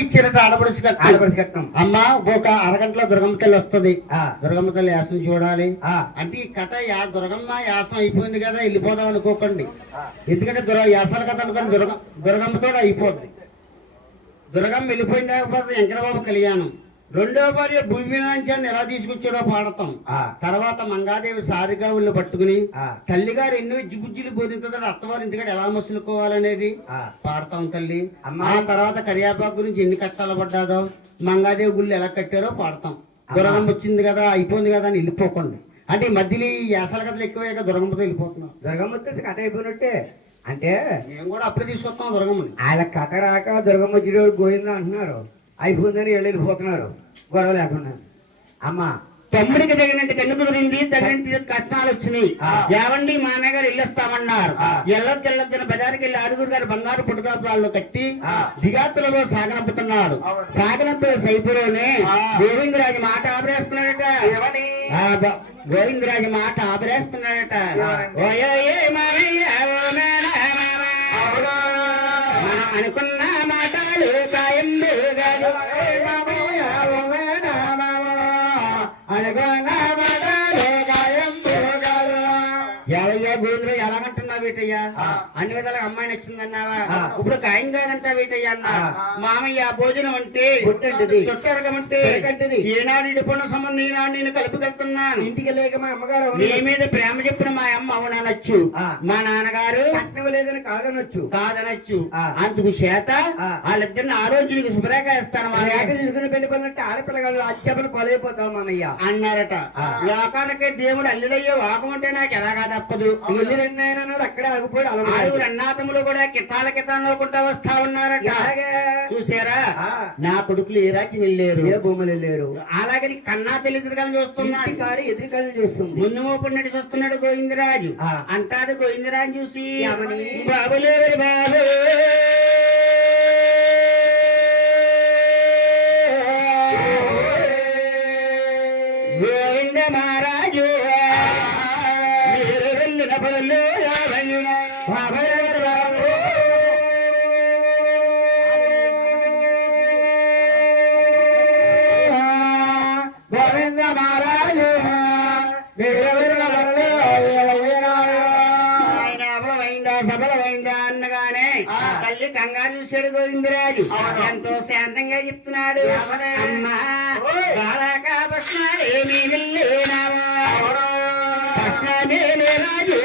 ఇచ్చారట ఆడపడిచి కట్టం అమ్మ ఒక అరగంటలో దుర్గమ్మ తల్లి వస్తుంది దుర్గమ్మ తల్లి యాసం చూడాలి అంటే ఈ కథ దుర్గమ్మ యాసం అయిపోయింది కదా వెళ్ళిపోదాం అనుకోకండి ఎందుకంటే యాసాలు కదా అనుకోండి దుర్గమ్మతో అయిపోద్ది దుర్గమ్మ వెళ్ళిపోయింది కాకపోతే వెంకటబాబు కళ్యాణం రెండో భార్య భూమి నాంచాన్ని ఎలా తీసుకొచ్చాడో పాడతాం తర్వాత మంగాదేవి సారిగా ఉళ్ళు పట్టుకుని తల్లిగారు ఎన్నో జిబుజ్జిలు బోధించదో అత్తవారి ఇంటికాడ ఎలా మసులుకోవాలనేది పాడతాం తల్లి ఆ తర్వాత కరియాపాకు గురించి ఎన్ని కష్టాలు పడ్డాదో మంగాదేవి గుళ్ళు ఎలా కట్టారో పాడతాం దుర్గమ్మ వచ్చింది కదా అయిపోయింది కదా అని వెళ్ళిపోకండి అంటే ఈ మధ్యలో ఈ యాసల కథలు ఎక్కువగా దుర్గమ్మతో వెళ్ళిపోతున్నాం దుర్గమ్మ కథ అయిపోయినట్టే అంటే మేము కూడా అప్పుడే తీసుకొస్తాం దుర్గమ్మని వాళ్ళ కథ రాక దుర్గమ్మ జిడోడు గోయిందా అంటున్నారు అయిపోయిందని వెళ్ళిపోతున్నారు గొడవ లేకుండా అమ్మ తమ్ముడికి తగినట్టు కన్ను కుదిరింది తగినంత కష్టాలు వచ్చినాయి ఏవండి మా అన్నగారు వెళ్ళొస్తామన్నారు ఎల్లొద్దని బజారుకి వెళ్ళి ఆరుగురు గారు బంగారు పుట్టుకాపురాల్లో కట్టి దిగాతులలో సాగనంపుతున్నాడు సాగనంపే సైపులోనే గోవిందరాజు మాట ఆపరేస్తున్నాడట గోవిందరాజు మాట ఆపరేస్తున్నాడట మనం అనుకున్న మాటలు కాయం గోవింద్ర ఎలాగంటున్నావు వీటయ్యా అన్ని విధాలుగా అమ్మాయి నచ్చిందన్నావా ఇప్పుడు ఖాయం కాదంటా వీటయ్యా అన్నా మామయ్య భోజనం అంటే చుట్టరకం అంటే ఏనాడు ఇడుకున్న సంబంధం ఈనాడు నేను కలుపుకెళ్తున్నాను ఇంటికి లేక మా అమ్మగారు నీ మీద ప్రేమ చెప్పిన మా అమ్మ అవుననొచ్చు మా నాన్నగారు కట్నం లేదని కాదనొచ్చు అందుకు చేత వాళ్ళిద్దరిని ఆ రోజు నీకు శుభ్రేఖ ఇస్తాను మా తీసుకుని పెళ్లి పడినట్టు ఆడపిల్లగాళ్ళు అత్యపలు కొలైపోతావు మామయ్య అన్నారట లోకానికే దేవుడు అల్లుడయ్యో వాకమంటే నాకు ఎలాగా తప్పదు అన్నాడు అక్కడే ఆగిపోయి ఆరుగురు అన్నాతములు కూడా కితాల నోకుంటా వస్తా ఉన్నారట చూసారా నా కొడుకులు ఏ రాకి వెళ్ళారు ఏ భూములు వెళ్ళారు అలాగే కన్నా తెలియదురుగాలు చూస్తున్నాడు ఎదురుకాలు చూస్తుంది ముందు మోపడినట్టు చూస్తున్నాడు గోవిందరాజు అంటాడు గోవిందరాజు చూసి బాబులేవరి బాబు గోవింద మహారాజు మీరు వెళ్ళిన పనులు గోవింద మహారాజు సఫలమైందా అన్నగానే తల్లి కంగారు చూశాడు గోవిందరాజు ఎంతో శాంతంగా చెప్తున్నాడు అమ్మా ఏమీ వెళ్ళేనావా రాజు